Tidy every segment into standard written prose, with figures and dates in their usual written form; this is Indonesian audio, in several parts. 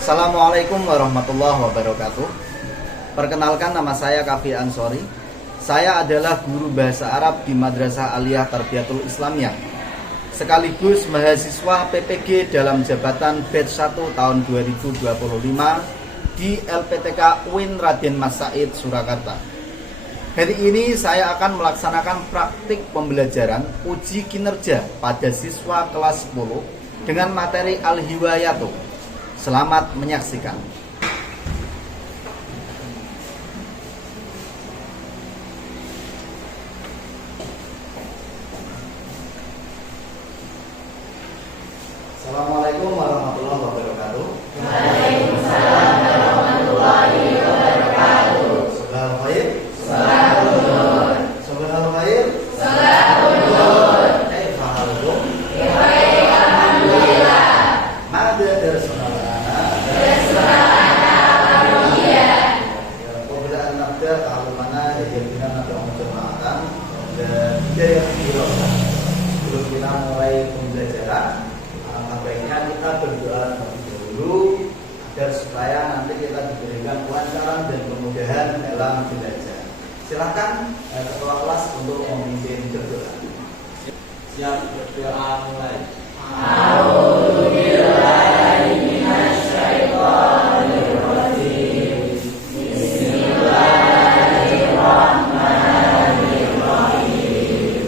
Assalamualaikum warahmatullahi wabarakatuh. Perkenalkan, nama saya Kafi Ansori. Saya adalah guru bahasa Arab di Madrasah Aliyah Tarbiyatul Islamiyah, sekaligus mahasiswa PPG dalam jabatan batch 1 tahun 2025 di LPTK UIN Raden Mas Said, Surakarta. Hari ini saya akan melaksanakan praktik pembelajaran uji kinerja pada siswa kelas 10 dengan materi Al-Hiwayatu. Selamat menyaksikan. Assalamualaikum warahmatullahi wabarakatuh. Waalaikumsalam warahmatullahi wabarakatuh. Salam khair. Salahul nur. Salam khair. Salahul nur. Kaifa halukum? Baik, alhamdulillah. Mada darsunal ana. Berserana alhamdulillah. Qabla an nabda ta'alumana yajibna nad'u jama'atan dan hidayah dirasa. Sebelum kita mulai pembelajaran, alangkah baiknya kita berdoa terlebih dahulu agar supaya nanti kita diberikan kelancaran dan kemudahan dalam belajar. Silakan ketua kelas untuk memimpin berdoa. Siap, berdoa mulai. A'udzu billahi minasy syaithanir rajim. Bismillahirrahmanirrahim.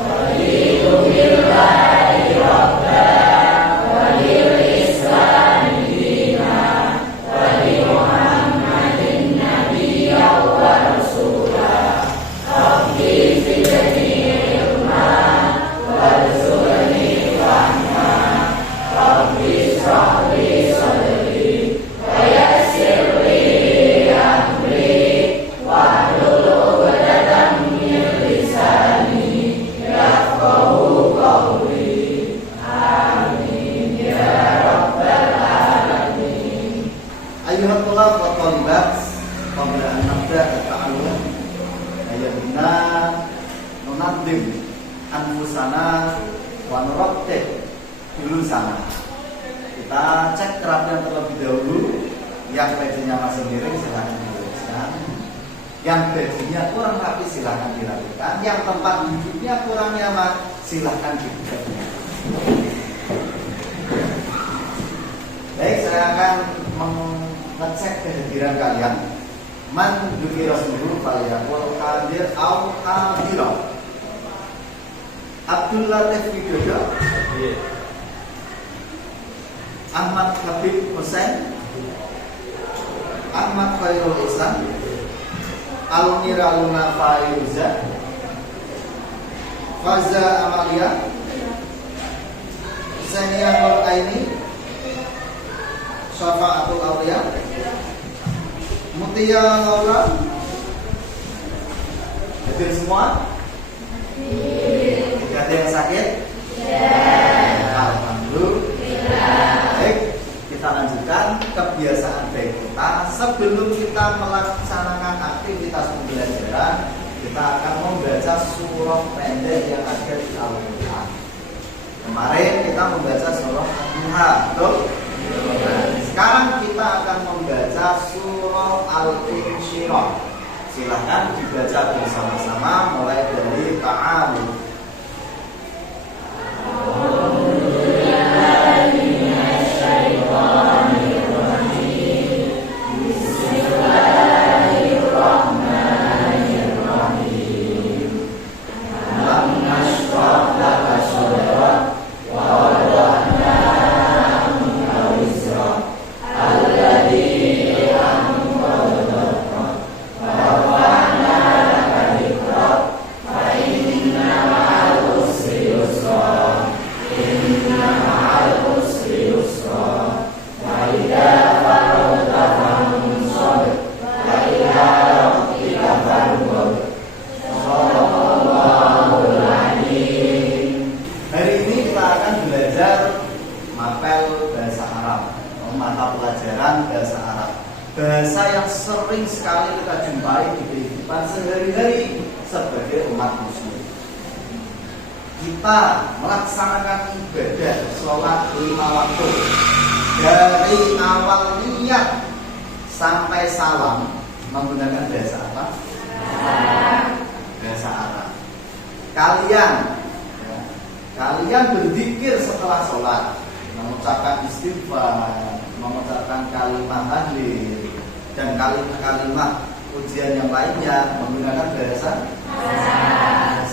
Raditu billahi rabban wa bil islami dinan wa bi Muhammadin nabiyyan wa rasulah. Rabbi zidni ilman warzuqni fahman. Rabbi shrah li sadri wa yassir li amri wahlul 'uqdatam min lisani yafqahu qawli. Amin ya rabbal alamin. Ayuhat tulab wa talibat, qabla an nabda at-ta'allum ayyadina nunaddim anfusana wa nurattib julusana. Kita cek kerapian terlebih dahulu. Yang bajunya masih miring silahkan diluruskan, yang bajunya kurang rapi silahkan dirapikan, yang tempat duduknya kurang nyaman silahkan dibuka. Baik, saya akan mengecek kehadiran kalian. Man dzukira rasuluhu falyaqul hadir au hadira. Abdul Latif Widodo, Ahmad Habib Hussein, Ahmad Khairul Ihsan, Almira Luna Fairuza, Faza Amalia, Sania Nur Aini, Syafa'atul Aulia, Mutia Laura. Hadir semua? Tidak ada yang sakit? Alhamdulillah. Baik, kita lanjutkan kebiasaan baik kita. Sebelum kita melaksanakan aktivitas pembelajaran, kita akan membaca surah pendek yang ada di Al-Quran. Kemarin kita membaca surah Al-Duha, betul? Sekarang kita akan membaca surah Al-Insyirah. Silahkan dibaca bersama-sama mulai dari ta'awudz. Bahasa yang sering sekali kita jumpai di kehidupan sehari-hari sebagai umat muslim. Kita melaksanakan ibadah sholat 5 waktu dari awal niat sampai salam menggunakan bahasa apa? Bahasa Arab. Kalian berzikir setelah sholat, mengucapkan istighfar, mengucapkan kalimat tahlil dan kalimat ujian yang lainnya menggunakan bahasa Arab.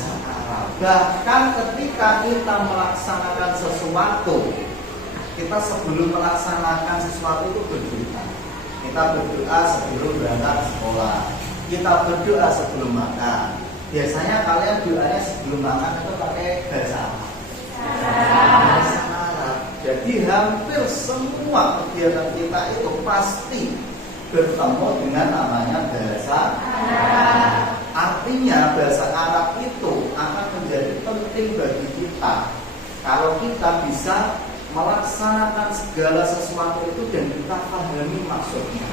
Bahkan ketika kita melaksanakan sesuatu, kita sebelum melaksanakan sesuatu itu berdoa. Kita berdoa sebelum berangkat sekolah. Kita berdoa sebelum makan. Biasanya kalian doanya sebelum makan itu pakai bahasa Arab. Bahasa Arab. Jadi hampir semua kegiatan kita itu pasti bertemu dengan namanya bahasa Arab. Artinya bahasa Arab itu akan menjadi penting bagi kita kalau kita bisa melaksanakan segala sesuatu itu dan kita pahami maksudnya.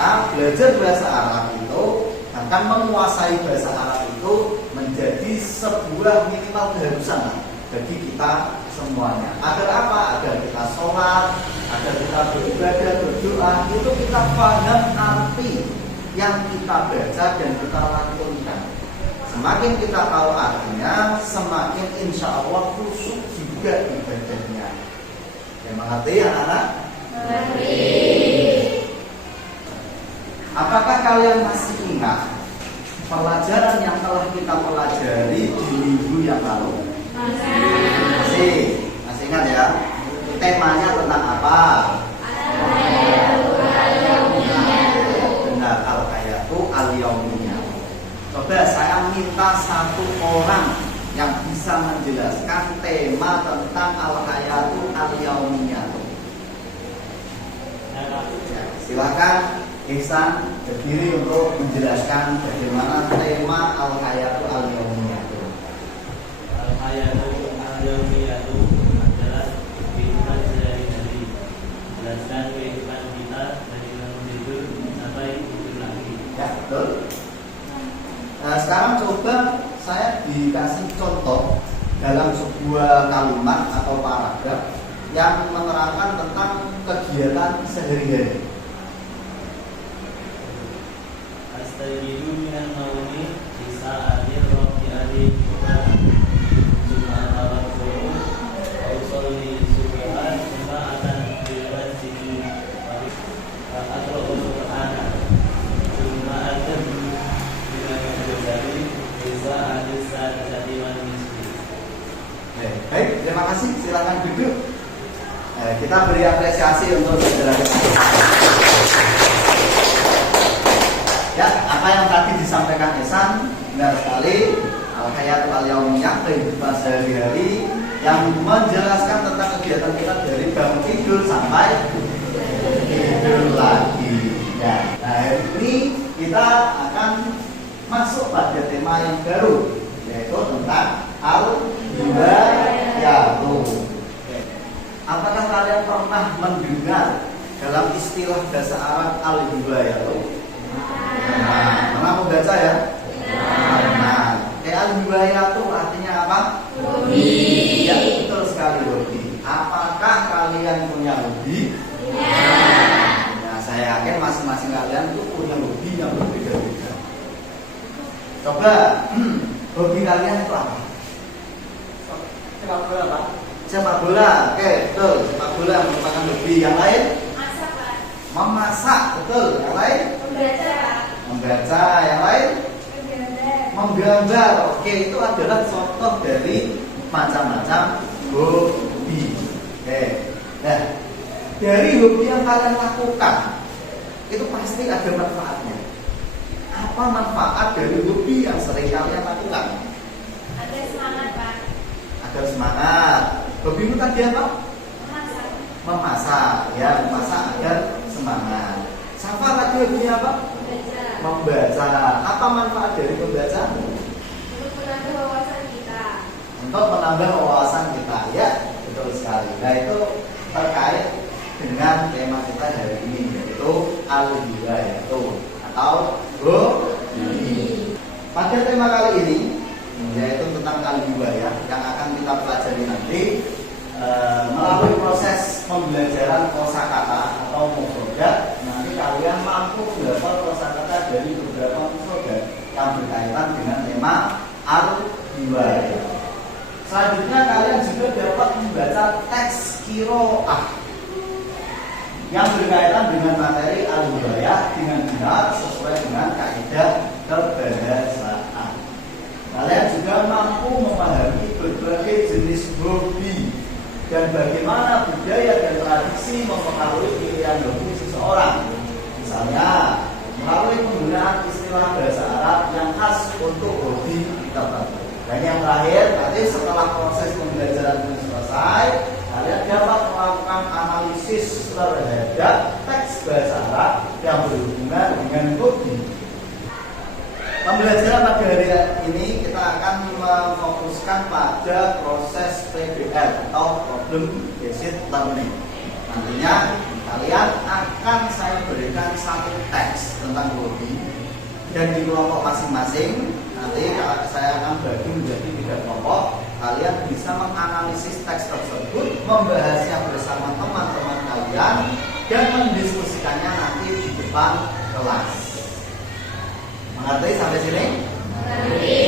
Maka belajar bahasa Arab itu akan menguasai bahasa Arab itu menjadi sebuah minimal keharusan bagi kita semuanya. Agar apa? Agar kita sholat, agar kita beribadah, berdoa, itu kita paham arti yang kita baca dan kita lakukan. Semakin kita tahu artinya, semakin insya Allah khusyuk juga ibadahnya. Yang mengerti anak-anak? Mengerti. Apakah kalian masih ingat pelajaran yang telah kita pelajari di minggu yang lalu? Masih ingat ya? Temanya tentang apa? Benar, al-hayatu al-yaumiyah. Coba saya minta satu orang yang bisa menjelaskan tema tentang al-hayatu al-yaumiyah. Ya, silakan Ihsan berdiri untuk menjelaskan bagaimana tema al-hayatu al-yaumiyah. Al-hayatu al-yaumiyah adalah kehidupan sehari-hari. Jelaskan kehidupan kita dari bangun tidur sampai tidur lagi. Ya, betul. Nah, sekarang coba saya dikasih contoh dalam sebuah kalimat atau paragraf yang menerangkan tentang kegiatan sehari-hari. Astaghfiru minan naumi bisa adir rofi adir cuma tawakkul usolli subhan cuma akan bebas di atau Quran cuma ada dengan dari bisa adir saat jadiwan miskin. Baik, terima kasih. Silakan duduk. Kita beri apresiasi untuk saudara kita. Ya, apa yang tadi disampaikan Ihsan benar sekali. Al-hayatu al-yaumiyah, kehidupan sehari-hari yang menjelaskan tentang kegiatan kita dari bangun tidur sampai tidur lagi. Ya, nah hari ini kita akan masuk pada tema yang baru, yaitu tentang al-hibayatu. Apakah kalian pernah mendengar dalam istilah bahasa Arab al-hibayatu? Pernah membaca ya? Nah, al-hibayatu artinya apa? Hobi. Ya, betul sekali, hobi. Apakah kalian punya hobi? Nah, saya yakin masing-masing kalian itu punya hobi yang berbeda-beda. Coba, hobi kalian itu apa? Sepak bola, Pak. Sepak bola, oke, betul. Sepak bola merupakan hobi. Yang lain? Masak, Pak. Memasak, betul. Yang lain? Membaca, Pak. Membaca. Yang lain? Menggambar. Oke, itu adalah contoh dari macam-macam hobi. Oke. Nah, dari hobi yang kalian lakukan itu pasti ada manfaatnya. Apa manfaat dari hobi yang sering kalian lakukan? Agar semangat, Pak. Agar semangat. Hobimu tadi apa? Memasak. Memasak. Ya, memasak agar semangat. Safa tadi hobinya apa? Membaca. Membaca. Apa manfaat dari membaca? Untuk menambah wawasan kita. Untuk menambah wawasan kita. Ya, betul sekali. Nah, itu terkait dengan tema kita hari ini, yaitu al-hibayatu atau hobi. Pada tema kali ini, yaitu tentang al-hibayah yang akan kita pelajari nanti melalui proses pembelajaran kosakata atau mufrodat, nanti kalian mampu mendapat kosakata dari beberapa mufrodat yang berkaitan dengan tema al-riwayah. Selanjutnya kalian juga dapat membaca teks qiraah yang berkaitan dengan materi al-riwayah dengan benar sesuai dengan kaidah kebahasaan. Kalian juga mampu memahami berbagai jenis hobi dan bagaimana budaya dan tradisi mempengaruhi pilihan hobi seseorang. Misalnya, melalui penggunaan istilah bahasa Arab yang khas untuk hobi tertentu. Dan yang terakhir, nanti setelah proses pembelajaran ini selesai, kalian dapat melakukan analisis terhadap teks bahasa Arab yang berhubungan dengan hobi. Pembelajaran pada hari ini kita akan memfokuskan pada proses PBL atau Problem Based Learning. Nantinya kalian akan saya berikan satu teks tentang hobi dan di kelompok masing-masing nanti saya akan bagi menjadi 3 kelompok. Kalian bisa menganalisis teks tersebut, membahasnya bersama teman-teman kalian dan mendiskusikannya nanti di depan kelas. Mengerti sampai sini? Mengerti.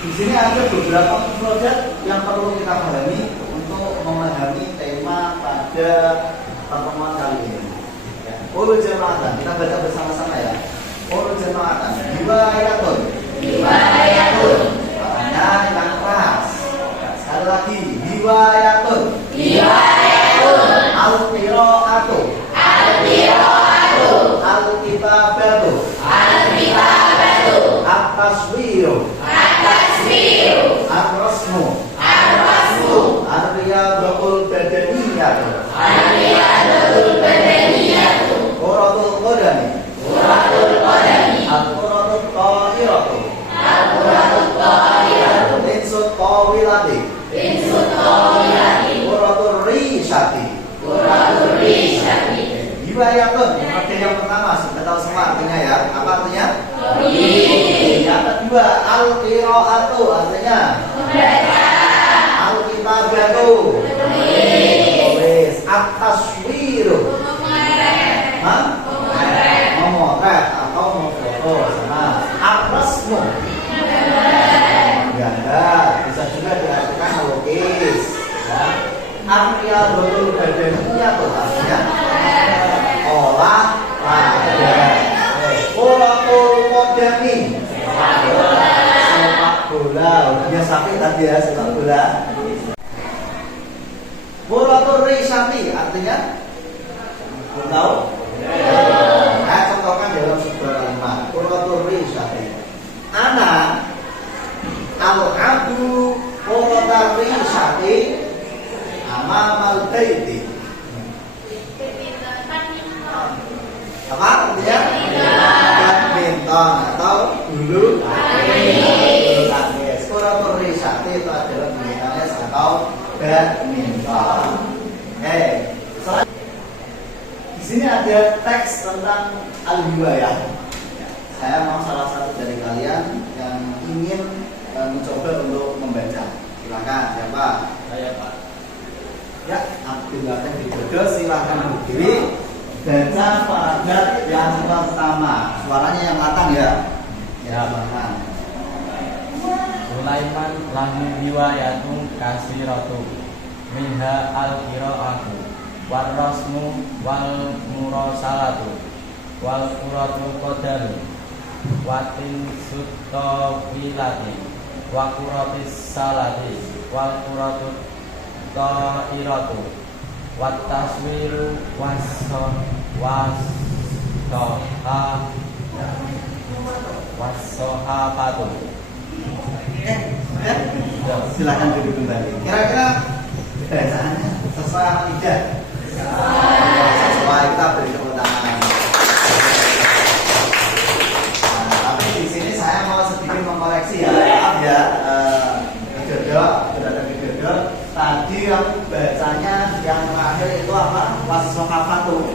Di sini ada beberapa project yang perlu kita pahami untuk memahami tema pada pertemuan kali ini. Ya. Ulul jama'atan, kita baca bersama-sama ya. Ulul jama'atan, riwayatun. Riwayatun. Makanya yang keras. Ya, sekali lagi, riwayatun. Riwayatun. Al-qira'atu. Al-qira'atu. Al-kitabatu. Al-kitabatu. At-taswiru. At-taswiru. Ar-rasmu. Ar-rasmu. Ar-riyadatul badaniyatu. Ar-riyadatul badaniyatu. Quratul qadami. Quratul qadami. Al-quratul tahiratu. Al-quratul tahiratu. Insut tawilati. Insut tawilati. Quratul rishati. Quratul rishati. Riwayatun, arti yang pertama sudah tahu semua artinya ya. Apa artinya? Yang kedua, al-qira'atu artinya membaca. Al-kitabatu menulis. At-taswiru memotret atau memfoto sama. Ar-rasmu menggambar, bisa juga diartikan melukis ya. Ar-riyadatul badaniyatu artinya olahraga. Quratul qadami sepak bola. Udah sampai tadi ya sepak bola. Quratul rishati artinya belum tahu? Saya contohkan dalam sebuah kalimat. Quratul rishati. Ana al-abu quratul rishati amamal baiti. Apa artinya? Badminton atau bulu tangkis. Quratul rishati itu adalah bulu tangkis atau badminton. Di sini ada teks tentang al-riwayah. Saya mau salah satu dari kalian yang ingin mencoba untuk membaca. Silakan, siapa? Saya Pak. Ya, Abdullah Widodo, silakan berdiri. Baca paragraf yang pertama. Suaranya yang matang ya. Ya, matang. Sulaiman lahu riwayatun kasiratu minha al-qira'atu wal rasmu wal murasalatu wal quratul qadami watin sutawilati wa quratis salati wal quratul ta'iratu wat taswiru wasohapatu. Silakan duduk kembali. Kira-kira bacaannya sesuai apa tidak? Sesuai, kita beri tepuk tangan. Nah, tapi di sini saya mau sedikit mengkoreksi ya. Maaf ya, Widodo, saudara Widodo. Tadi yang bacanya yang terakhir itu apa? Wasohapatu.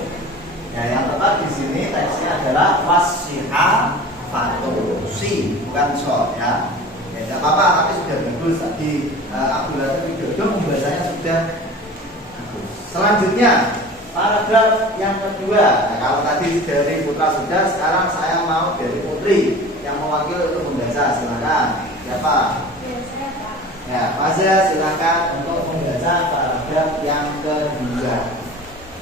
Ya, yang tepat di sini teksnya adalah wasihafatu. Si, bukan so ya. Tidak apa-apa, tapi sudah bagus. Tadi Abdul Latif Widodo membacanya sudah bagus. Selanjutnya paragraf yang kedua. Nah, kalau tadi dari Putra sudah, sekarang saya mau dari Putri yang mewakili untuk membaca. Silakan. Siapa? Ya, Faza silakan untuk membaca paragraf yang kedua.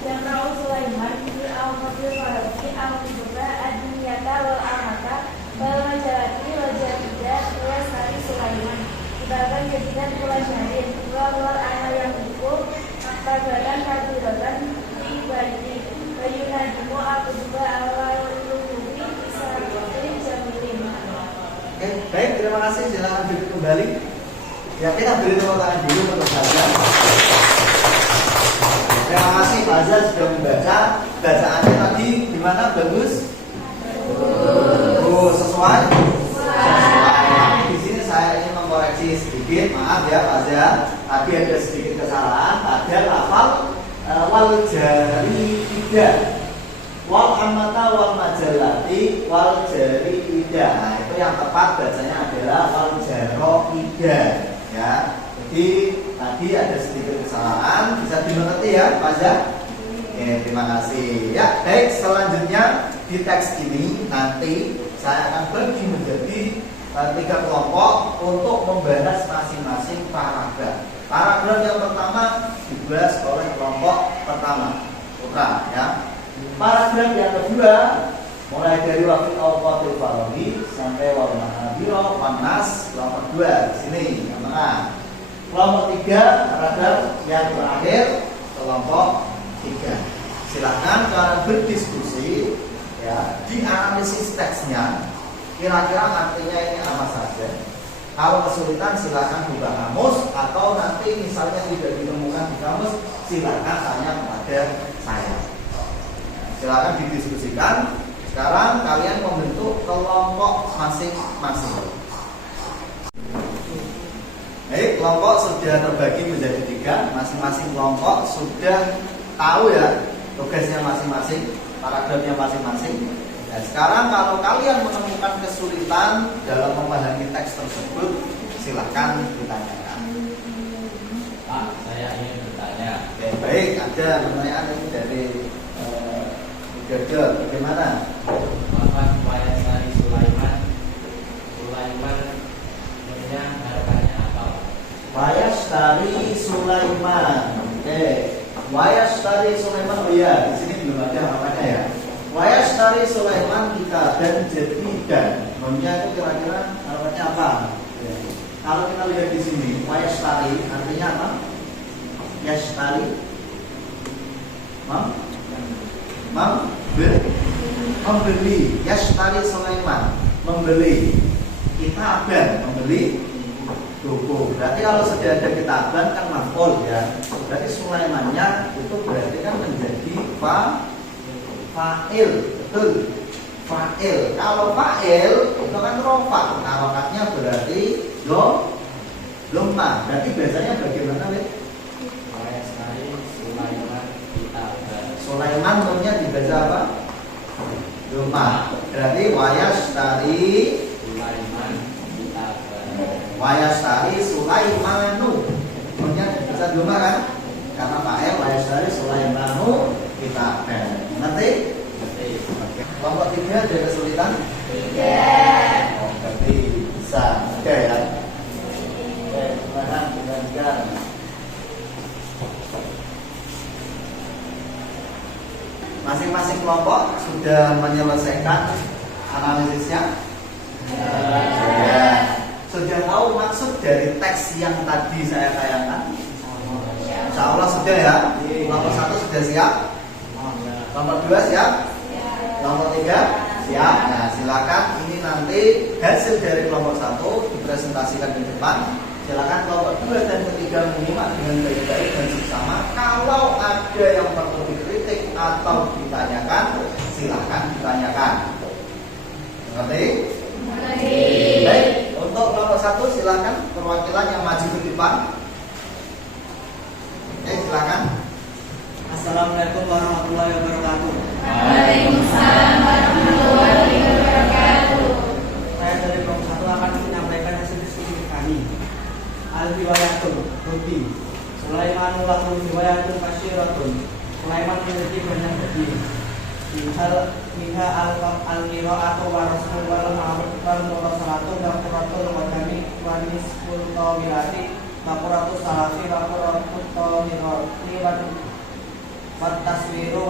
Dan Raul Sulaiman di al-Fadil Faradi al-Buka ad-Dunyata wal-Amata wal-Majalati wal-Jadidah wal-Sari Sulaiman Ibaran jadidan pula syahid wal-Ana yang hukum Maktabatan Fadilatan di Bali Bayunadimu al-Buka al-Luhubi Isaratin Jamilin. Oke, baik, terima kasih. Silakan duduk kembali. Ya, kita beri tepuk tangan dulu untuk Faza. Terima kasih Faza sudah membaca. Bacaannya tadi gimana? Bagus? Oh, sesuai? Sesuai. Di sini saya ingin mengkoreksi sedikit. Maaf ya Faza. Tadi ada sedikit kesalahan. Ada lafal wal jari ida, wal amata wal majalati wal jari ida. Nah, itu yang tepat bacanya adalah wal jaro ida. Ya, jadi tadi ada sedikit kesalahan, bisa dimengerti ya, Faza? Oke, terima kasih. Ya, baik. Selanjutnya di teks ini nanti saya akan bagi menjadi 3 kelompok untuk membahas masing-masing paragraf. Paragraf yang pertama dibahas oleh kelompok pertama, Putra. Ya. Paragraf yang kedua mulai dari wakil al-Qatil Farabi sampai wal mahabiro panas kelompok 2 di sini yang tengah. Kelompok 3 paragraf yang terakhir kelompok 3. Silakan kalian berdiskusi ya, dianalisis teksnya. Kira-kira artinya ini apa saja. Kalau kesulitan silakan buka kamus, atau nanti misalnya tidak ditemukan di kamus, silakan tanya kepada saya. Silakan didiskusikan. Sekarang kalian membentuk kelompok masing-masing. Baik, kelompok sudah terbagi menjadi 3. Masing-masing kelompok sudah tahu ya tugasnya masing-masing, paragrafnya masing-masing. Dan sekarang kalau kalian menemukan kesulitan dalam memahami teks tersebut, silakan ditanyakan. Pak, saya ingin bertanya. Oke, baik, ada pertanyaan ini dari Widodo. Bagaimana? Bapak Wayasari Sulaiman punya harapannya apa? Wayasari Sulaiman. Oke. Wayasari Sulaiman. Oh iya, di sini belum ada harapannya ya. Wayasari Sulaiman kita dan jadidan. Namanya itu kira-kira harapannya apa? Ya. Kalau kita lihat di sini, Wayasari artinya apa? Yashtari. Membeli. Yashtari Sulaiman, membeli kitaban, membeli buku. Berarti kalau sudah ada kitaban kan maf'ul ya. Berarti Sulaimannya itu berarti kan menjadi fa'il, betul. Fa'il. Kalau fa'il itu kan rofa. Harokatnya berarti dhamma. Berarti biasanya bagaimana, Wid? Wayasari Sulaiman kitaban. Sulaiman namanya dibaca apa? Dhamma. Berarti wayashtari Sulaiman kitaban. Wayashtari Sulaimanu. Namanya dibaca dhamma kan? Karena fa'il wayashtari Sulaimanu kita nanti oke. Kelompok 3 ada kesulitan? Oh, berarti bisa. Oke ya. Oke, silakan dilanjutkan. Masing-masing kelompok sudah menyelesaikan analisisnya? Sudah tahu maksud dari teks yang tadi saya tayangkan? Insya Allah sudah ya. Kelompok 1 sudah siap? Kelompok 2 siap? Kelompok 3 siap? Nah, silakan ini nanti hasil dari kelompok 1 dipresentasikan di depan. Silakan kelompok 2 dan ketiga menyimak dengan baik-baik dan seksama. Kalau ada yang perlu dikritik atau ditanyakan, silakan ditanyakan. Mengerti? Baik, untuk kelompok 1 silakan perwakilan yang maju ke depan. Oke, silakan. Assalamualaikum warahmatullahi wabarakatuh. Waalaikumsalam warahmatullahi wabarakatuh. Saya dari kelompok 1 akan menyampaikan hasil diskusi al-riwayatul budi. Sulaiman lahu riwayatun kasyiratun. Sulaiman memiliki banyak budi. Minha al-qira'atu wa rasul wal murasalatu wa qiratul qadami wa nisful tawilati wa qiratus salafi wa qiratul tawilati wa taswiru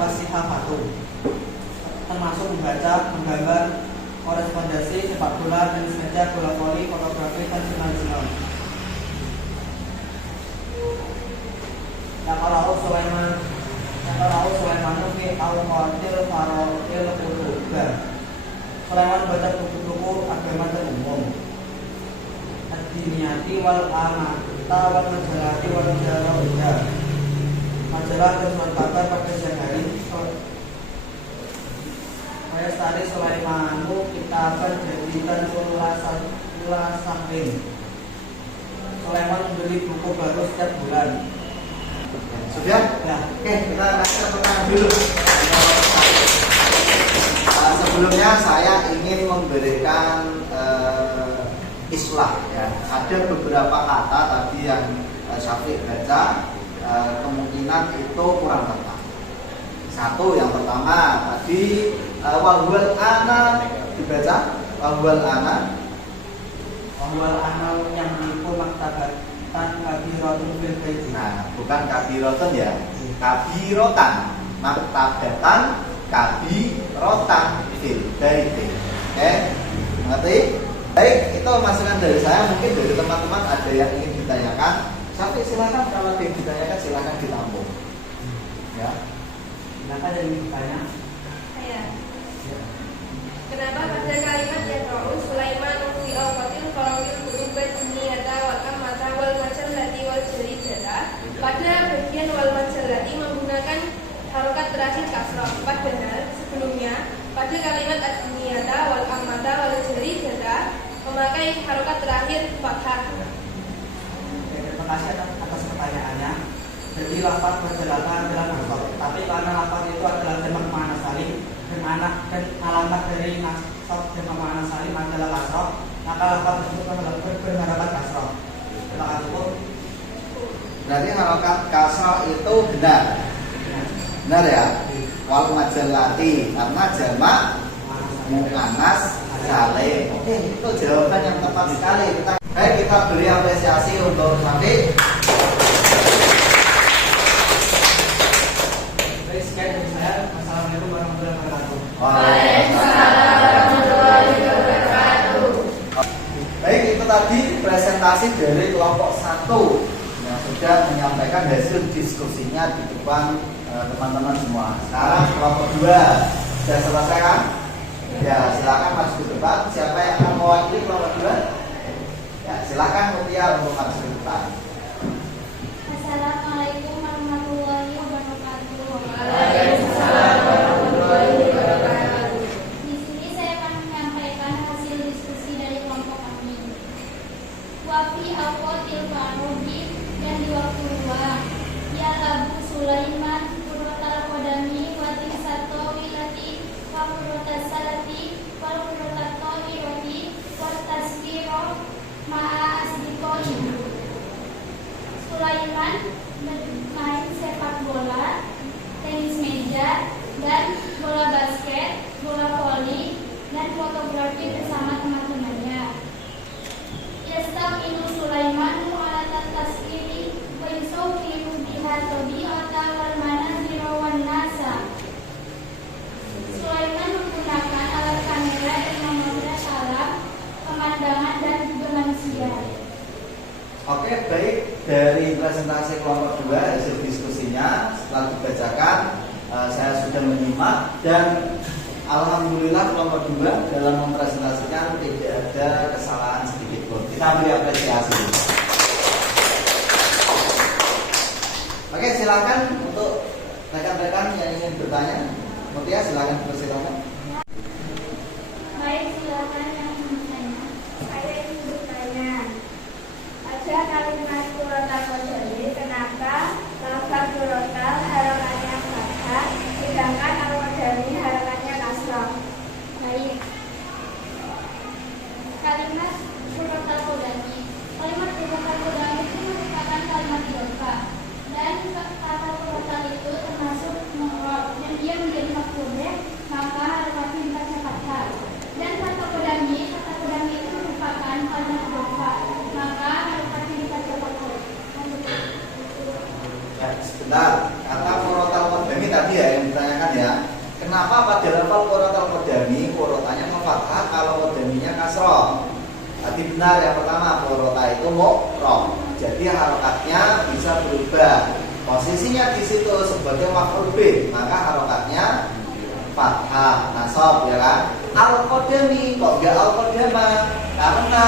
wasihafatu, termasuk membaca, menggambar, korespondensi, sepak bola, tenis meja, bola voli, fotografi, dan jurnal-jurnal. Yaqra'u Sulaiman fi awqatil faraidil qutubah. Sulaiman baca buku-buku agama dan umum. Ad-diniyati wal amata wal majalati wal jarawiyah. Majalah dan surat kabar pada siang hari. Wayastari Sulaimanu kitaban jadidan ulasakin. Sulaiman membeli buku baru setiap bulan. Sudah? Nah, Oke, kita baca pertanyaan dulu. Sebelumnya saya ingin memberikan islah ya. Ada beberapa kata tadi yang Syafiq baca, kemungkinan itu kurang tepat. Satu, yang pertama tadi wahwal ana dibaca wahwal ana yang menipu maktabat kabiratun fil baiti. Nah, bukan kabirotan ya, kabirotan, maktabatan kabirotan fil baiti. Oke, ngerti? Baik, itu masukan dari saya. Mungkin dari teman-teman ada yang ingin ditanyakan. Sampai silakan, kalau ada yang ditanyakan silakan ditampung. Ya. Kenapa ada yang bertanya? Saya. Kenapa pada kalimat yaqra'u Sulaiman fi awqatil faraidil qutubah dunyata wal amata wal majallati wal jaridata, pada bagian wal majallati menggunakan harokat terakhir kasrah, padahal sebelumnya pada kalimat ad-dunyata wal amata wal jaridata memakai harokat terakhir fathah. Terima kasih atas pertanyaannya. Jadi lafaz majalatan adalah nasab, tapi karena lafaz itu adalah jamak makna salim dan alamat dari nasab jamak makna salim adalah kasrah, maka lafaz tersebut adalah berharakat kasrah. Terima kasih Bu. Berarti harokat kasrah itu benar. Benar ya? Wal majallati karena jamak muannas salim. Oke, itu jawaban yang tepat sekali. Kita beri apresiasi untuk Syafiq. Baik, sekian dari saya. Wassalamualaikum warahmatullahi wabarakatuh. Waalaikumsalam warahmatullahi wabarakatuh. Baik, itu tadi presentasi dari kelompok 1 yang sudah menyampaikan hasil diskusinya di depan teman-teman semua. Sekarang kelompok 2 sudah selesai kan? Ya, silakan masuk ke depan. Siapa yang akan mewakili kelompok 2? Ya, silakan Mutia untuk masuk ke depan. Assalamualaikum warahmatullahi wabarakatuh. Waalaikumsalam warahmatullahi wabarakatuh. Di sini saya akan menyampaikan hasil diskusi dari kelompok kami. Wafi awqatil farudi, dan di waktu luang, ya Abu Sulaiman kurotal kodami wati sato wilati wa kurotas salati wal kurotato iroti wa tasbiro ma'a asdikoi. Sulaiman bermain sepak bola, tenis meja, dan bola basket, bola voli, dan fotografi bersama teman-temannya. Yastaqilu Sulaiman ala tasiri wa yusawiru biha tabi'ata wal manazira wan nasa. Sulaiman menggunakan alat kamera yang memotret alam, pemandangan, dan juga manusia. Oke, baik. Dari presentasi kelompok 2 hasil diskusinya setelah dibacakan, saya sudah menyimak dan alhamdulillah kelompok 2 dalam mempresentasikan tidak ada kesalahan sedikit pun. Kita beri apresiasi. Oke, silakan untuk rekan-rekan yang ingin bertanya. Mutia, silakan dipersilakan. Baik, silakan yang ingin bertanya. Saya ingin bertanya. Ada kalimat kurotal kodami, kenapa lafaz kurotal harakannya fathah, sedangkan al-kodami harakannya kasrah? Baik. Kalimat sebentar. Kata korotal kodami tadi ya yang ditanyakan ya. Kenapa pada lafal korotal kodami korotanya ngefathah kalau kodaminya kasroh? Tadi benar yang pertama korota itu mu'rob. Jadi harokatnya bisa berubah. Posisinya di situ sebagai maf'ul bih, maka harokatnya fathah, nasab ya kan. Al-qadami kok enggak al-qadama? Karena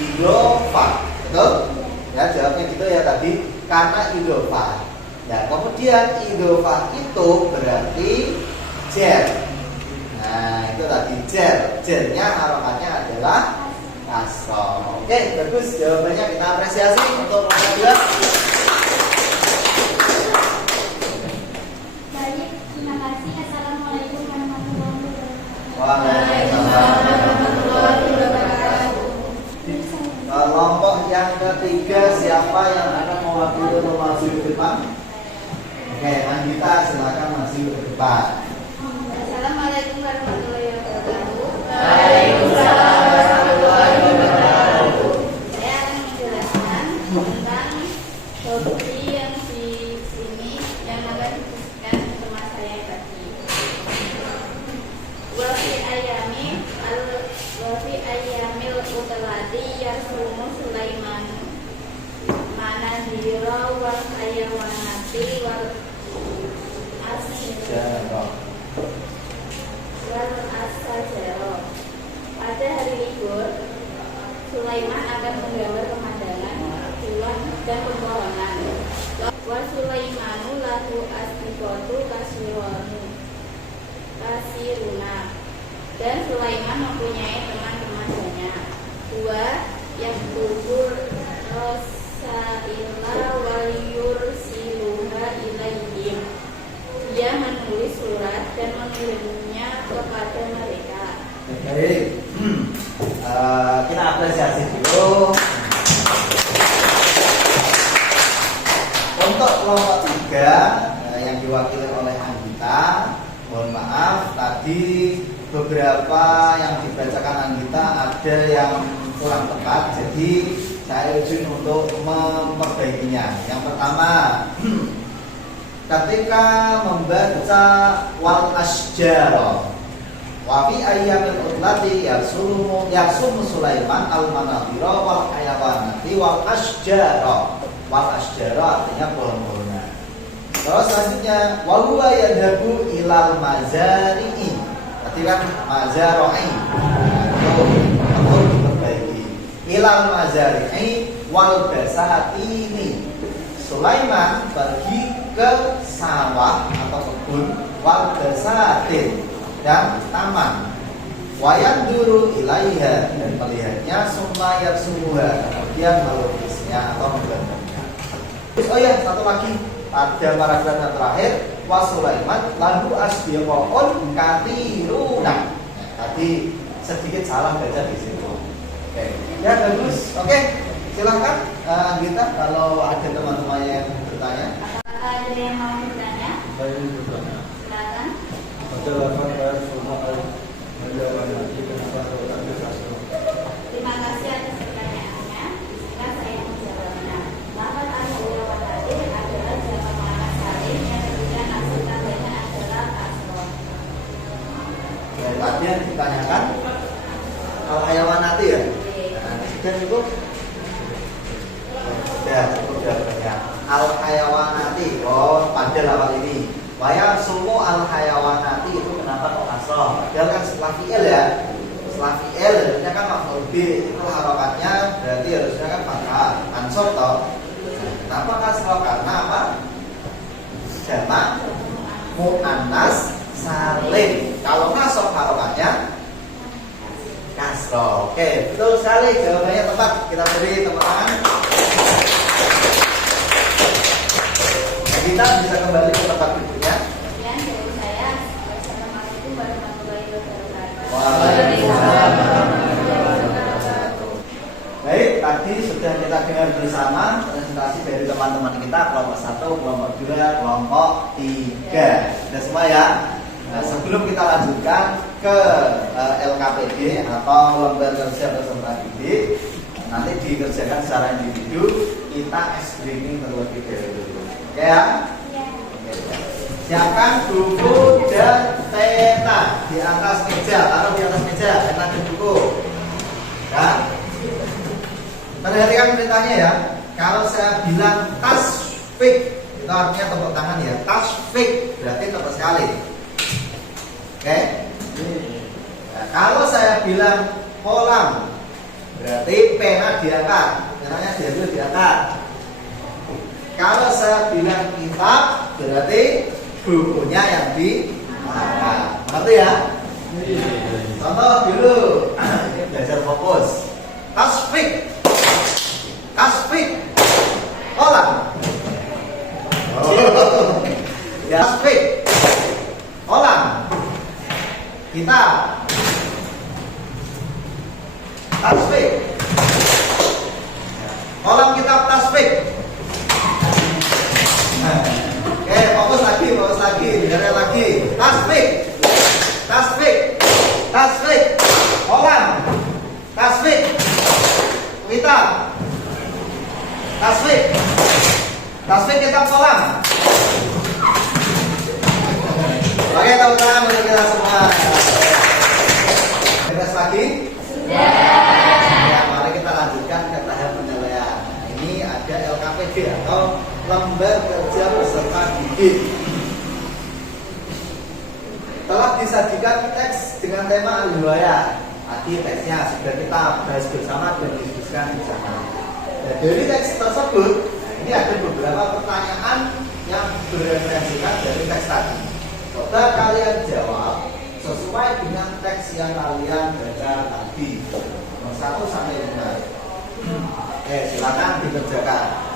idhofah. Betul? Ya jawabnya gitu ya tadi karena idhofah. Ya, kemudian idhofah itu berarti jar. Nah, itu tadi jar. Jarnya harokatnya adalah kasroh. Oke, bagus jawabannya, kita apresiasi untuk nomor 2. Baik, terima kasih. Assalamualaikum warahmatullahi wabarakatuh. Waalaikumsalam warahmatullahi wabarakatuh. Kelompok yang ketiga siapa yang akan mewakili untuk maju ke depan? Oke, Anggita silakan maju ke depan. Assalamualaikum warahmatullahi wabarakatuh. Waalaikumsalam warahmatullahi wabarakatuh. Saya akan menjelaskan tentang hobi yang di sini yang akan diberikan teman saya tadi. Wafi ayamil utelati yasumu Sulaiman manazira wal hayawanati wal asajaro. Pada hari libur, Sulaiman akan menggambar pemandangan, bulan dan pepohonan. Wa Sulaimanu lahu asdiqatu kasiruna. Dan Sulaiman mempunyai teman-teman banyak. 2. Yaktubur rasaila wal yursiluha ilaihim. Dia menulis surat dan mengirimnya kepada mereka. Baik, kita apresiasi dulu. Untuk kelompok 3 yang diwakili oleh Anggita, mohon maaf tadi beberapa yang dibacakan Anggita ada yang kurang tepat, jadi saya izin untuk memperbaikinya. Yang pertama, ketika membaca wal asjaro wa fi ayyamil utlati yasumu Sulaiman al manadira wal hayawanati wal asjaro. Wal asjaro artinya pohon-pohonan. Terus selanjutnya wa huwa yadhabu ilal mazari'i. Berarti kan mazara'i. Itu diperbaiki. Ilal mazari'i wal basatini. Sulaiman pergi ke sawah atau kebun wal basatin dan taman. Wayan duru ilaiha dan melihatnya summa yarsumuha, kemudian melukisnya atau menggambarnya. Oh ya, satu lagi pada paragraf yang terakhir wa Sulaiman lahu asbiqaun katsiruna. Tadi sedikit salah baca di situ. Oke. Ya bagus. Oke. Silakan Anggita kalau ada teman-teman yang bertanya. Apakah ada yang mau bertanya? Saya ingin bertanya. Silakan. Pada lafaz ayat semua menjawab Terima kasih atas pertanyaannya. Istilah saya menjawabnya. Lafaz al-hayawan tadi adalah jamak muannas salim yang kemudian asal tandanya adalah kasroh. Tadi yang ditanyakan al hayawanati ya. Nah, sudah cukup. Sudah cukup jawabannya. Al hayawanati. Oh, pada lafaz ini. Waya sumu al hayawanati itu kenapa kok kasroh? Padahal kan setelah fi'il ya. Setelah fi'il harusnya kan maf'ul bih, itu harokatnya berarti harusnya kan fathah, ansor toh. Kenapa kasroh? Karena apa? Jamak muannas salim. Kalau nasab harokatnya kasroh. Oke, betul sekali jawabannya tepat. Kita beri tepuk tangan. Kita bisa kembali ke tempat duduknya. Kemudian dari saya, Assalamualaikum warahmatullahi wabarakatuh. Waalaikumsalam warahmatullahi wabarakatuh. Baik, tadi sudah kita dengar bersama presentasi dari teman-teman kita kelompok 1, kelompok 2, kelompok 3. Sudah semua ya. Nah, sebelum kita lanjutkan ke LKPD atau lembaga kerja peserta didik, nanti dikerjakan secara individu, kita screening terlebih dahulu. Oke. Oke ya? Siapkan buku dan pena di atas meja, taruh di atas meja pena dan buku. Ya. Perhatikan perintahnya ya. Kalau saya bilang tasfik, itu artinya tepuk tangan ya. Tasfik berarti tepat sekali. Oke. Nah, kalau saya bilang kolam, berarti pena diangkat, penanya diambil diangkat. Kalau saya bilang kitab, berarti bukunya yang diangkat. Ngerti ya? Contoh dulu, ini belajar fokus. Tasfik, tasfik, kolam. Ya, tasfik, kolam, kitab. Tasfik, kolam kitab tasfik. Oke, fokus lagi, dengarkan lagi. Tasfik, tasfik, tasfik, kolam, tasfik, kitab, tasfik, tasfik kitab kolam. Oke, tepuk tangan untuk kita semua. Beres lagi? Ya, mari kita lanjutkan ke tahap penilaian. Nah, ini ada LKPD atau lembar kerja peserta didik. Telah disajikan teks dengan tema al-riwayah. Tadi teksnya sudah kita bahas bersama dan diskusikan di sana. Nah, dari teks tersebut, nah, ini ada beberapa pertanyaan yang bereferensikan dari teks tadi. Coba kalian jawab sesuai dengan teks yang kalian baca tadi. Nomor 1 sampai 5. Silakan dikerjakan.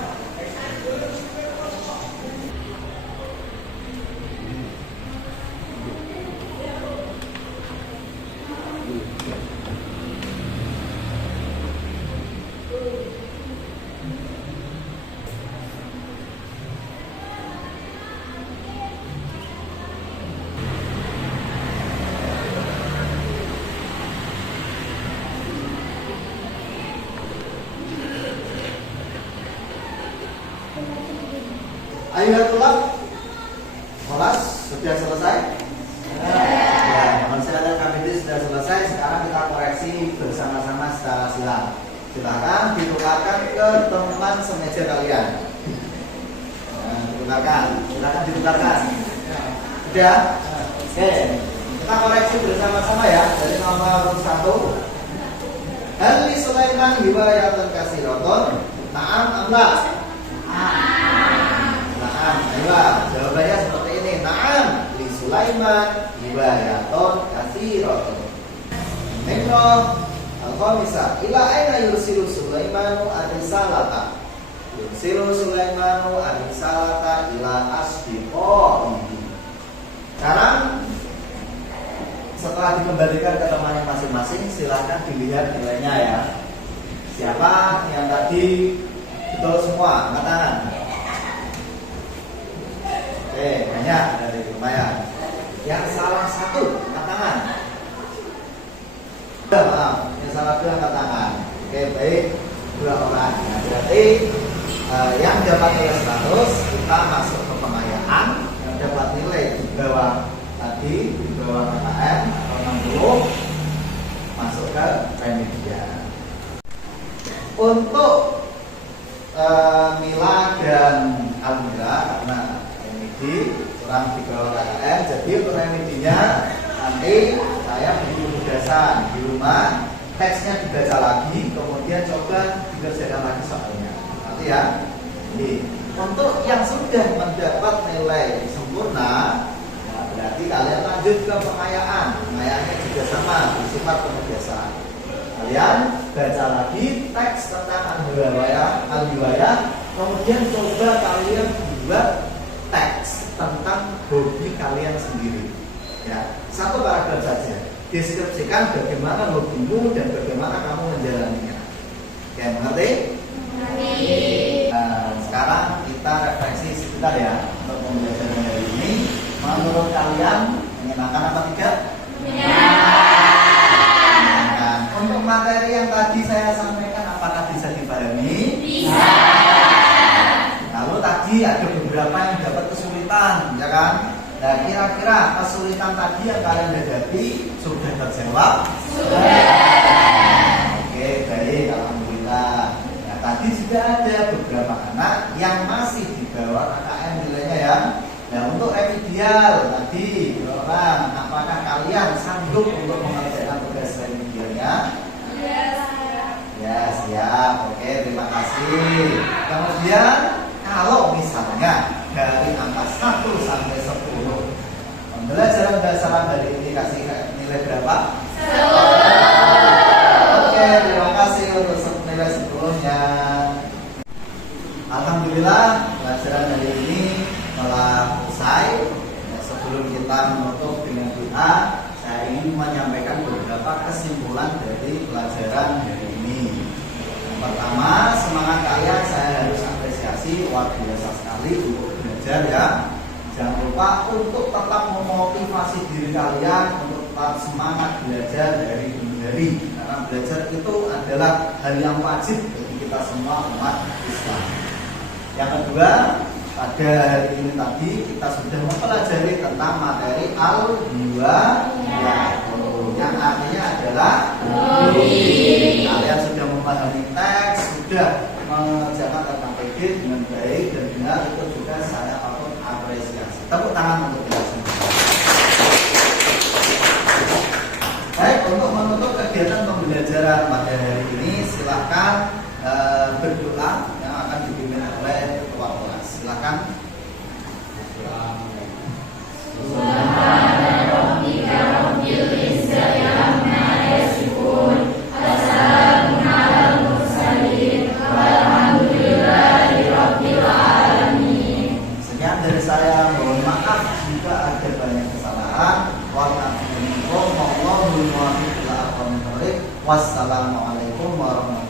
Ayo tulak. Kelas sudah selesai? Ya, konseling KPD sudah selesai. Sekarang kita koreksi bersama-sama secara silang. Silakan ditukarkan ke teman semeja kalian. Ditukarkan. Silakan ditukarkan. Sudah? Oke. Kita koreksi bersama-sama ya. Dari nomor 1. Hal li Sulaiman hiwayatun kasiratun. Na'am amla. Ayo, jawabannya seperti ini. Na'am li Sulaiman hiwayatun katsiratun. Minna al-khamisah ila aina yursilu Sulaimanu ar-risalata. Yursilu Sulaimanu ar-risalata ila asdiqaihi. Sekarang setelah dikembalikan ke temannya masing-masing, silahkan dilihat nilainya ya. Siapa yang tadi betul semua? Angkat tangan. Banyak dari lumayan. Yang salah satu, angkat tangan. Maaf, yang salah dua angkat tangan. Oke, baik, 2 orang. Nah, berarti yang dapat nilai 100 kita masuk ke pengayaan. Yang dapat nilai di bawah tadi, di bawah KKM atau 60 masuk ke remedial. Untuk Mila dan Almira karena kurang di bawah KKM, jadi untuk remedinya nanti saya beri penugasan di rumah, teksnya dibaca lagi, kemudian coba dikerjakan lagi soalnya. Nanti ya. Jadi untuk yang sudah mendapat nilai sempurna, nah berarti kalian lanjut ke pengayaan. Pengayaannya juga sama, bersifat penugasan. Kalian baca lagi teks tentang al-riwayah, kemudian coba kalian buat teks tentang hobi kalian sendiri. Ya, 1 paragraf saja. Deskripsikan bagaimana hobimu dan bagaimana kamu menjalaninya. Oke, mengerti? Nah, sekarang kita refleksi sebentar ya untuk pembelajaran hari ini. Menurut kalian menyenangkan apa tidak? Menyenangkan. Untuk materi yang tadi saya sampaikan, apakah bisa dipahami? Bisa. Lalu tadi tadi ada beberapa yang dapat kesulitan, ya kan? Nah, kira-kira kesulitan tadi yang kalian hadapi sudah terjawab? Oke, baik, alhamdulillah. Nah, tadi juga ada beberapa anak yang masih di bawah KKM nilainya ya. Nah, untuk remedial tadi orang, apakah kalian sanggup untuk mengerjakan tugas remedialnya? Ya, siap. Oke, terima kasih. Kemudian kalau misalnya dari angka 1 sampai 10 pembelajaran dasar dari ini kasih nilai berapa? 10. Oke, terima kasih untuk nilai 10-nya. Alhamdulillah pelajaran hari ini telah usai. Nah, sebelum kita menutup dengan doa, saya ingin menyampaikan beberapa kesimpulan dari pelajaran hari ini. Yang pertama, semangat kalian saya harus apresiasi, luar biasa sekali untuk belajar ya. Jangan lupa untuk tetap memotivasi diri kalian untuk tetap semangat belajar dari hari. Karena belajar itu adalah hal yang wajib bagi kita semua umat Islam. Yang kedua, pada hari ini tadi kita sudah mempelajari tentang materi al-buaya, yang artinya adalah kalian sudah memahami teks, sudah mengerjakan tentang PD dengan baik dan benar, itu juga saya patut apresiasi. Tepuk tangan untuk kita semua. Baik, untuk menutup kegiatan pembelajaran pada hari ini, silahkan berdoa yang akan dipimpin oleh ketua kelas. Silakan. Sekian dari saya, mohon maaf jika ada banyak kesalahan. Wassalamualaikum warahmatullahi wabarakatuh.